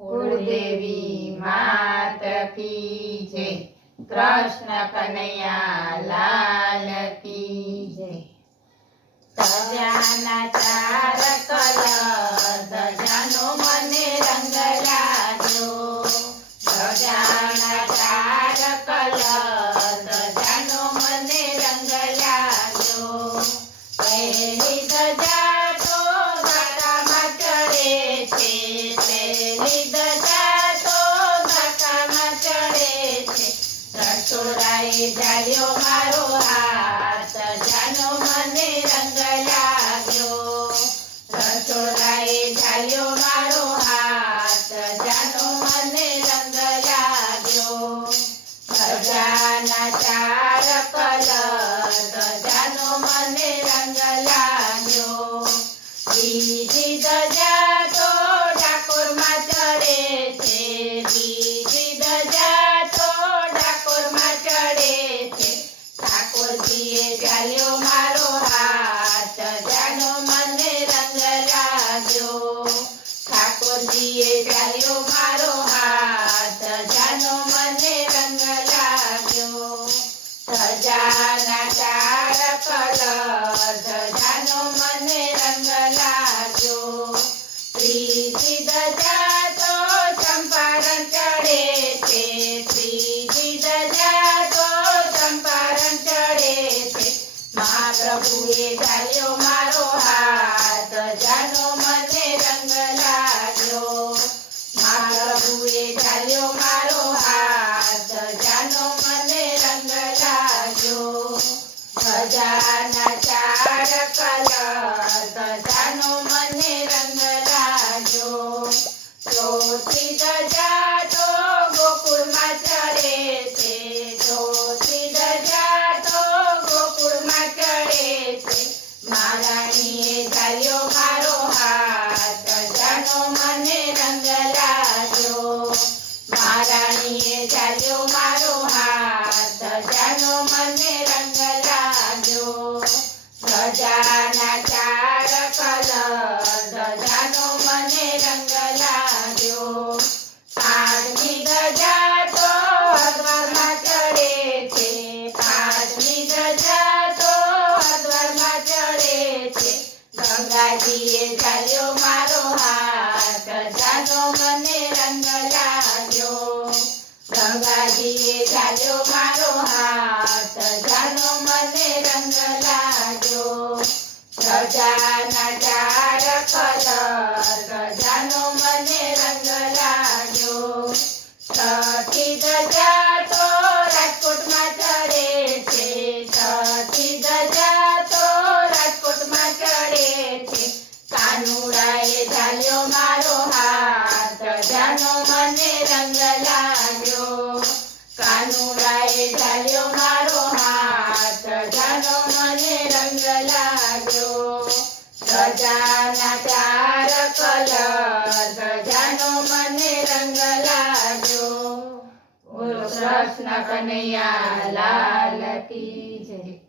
कुलदेवी मात की जय। कृष्ण कन्हैया लाल की जय। सजाना चार कलर धजानो मने रंग लाग्यो। सजाना चार कलर धजानो मने रंग लाग्यो। पहली धजा तो धक्काમાં ચડે છે। पहली धजा तो धक्काમાં ચડે છે। રસોડાએ ઝાલ્યો મારો હાથ જાનો મને રંગ लाग्यो। રસોડાએ ઝાલ્યો મારો હાથ જાનો મને રંગ लाग्यो। ધજાના ચાર કલર જાનો મને રંગ लाग्यो। બીજી ધજા તો ડાકોરમાં ચડે છે। બીજી ધજા તો ડાકોરમાં ચડે છે। ઠાકોરજીએ ઝાલ્યો મારો હાથ જાનો મને રંગ लाग्यो। ઠાકોરજીએ ઝાલ્યો મારો હાથ જાનો મને રંગ लाग्यो। ધજાના ચાર કલર જાનો મને રંગ लाग्यो। ત્રીજી ધજા તો ચંપારણ ચડે છે। ત્રીજી ધજા તો ચંપારણ ચડે છે। મહાપ્રભુએ ઝાલ્યો મારો હાથ જાનો મને રંગ लाग्यो। મહાપ્રભુએ ઝાલ્યો મારો હાથ જાનો મને રંગ लाग्यो। ધજાના ચાર કલર જાનો મને રંગ लाग्यो। ચોથી ધજા તો ગોકુળમાં ચડે છે। ચોથી ધજા તો ગોકુળમાં ચડે છે। મહારાણીએ ઝાલ્યો મારો હાથ જાનો મને રંગ लाग्यो। મહારાણીએ ઝાલ્યો મારો હાથ જાનો મને રંગ लाग्यो। ધજાના ચાર કલર જાનો મને રંગ लाग्यो। પાંચમી ધજા તો હરદ્વારમાં ચડે છે। પાંચમી ધજા તો હરદ્વારમાં ચડે છે। ગંગાજીએ ઝાલ્યો મારો હાથ જાનો મને રંગ लाग्यो। ગંગાજીએ ઝાલ્યો મારો હાથ જાનો મને રંગ लाग्यो। ધજાના ચાર કલર જાનો મને રંગ लाग्यो। છઠ્ઠી ધજા તો રાજકોટમાં ચડે છે। છઠ્ઠી ધજા તો રાજકોટમાં ચડે છે। કાનુડાએ ઝાલ્યો મારો હાથ જાનો મને રંગ लाग्यो। કાનુડાએ ઝાલ્યો મારો હાથ જાનો મને રંગ लाग्यो। ધજાના ચાર કલર જાનો મને રંગ लाग्यो। બોલો કૃષ્ણ કનૈયા લાલ કી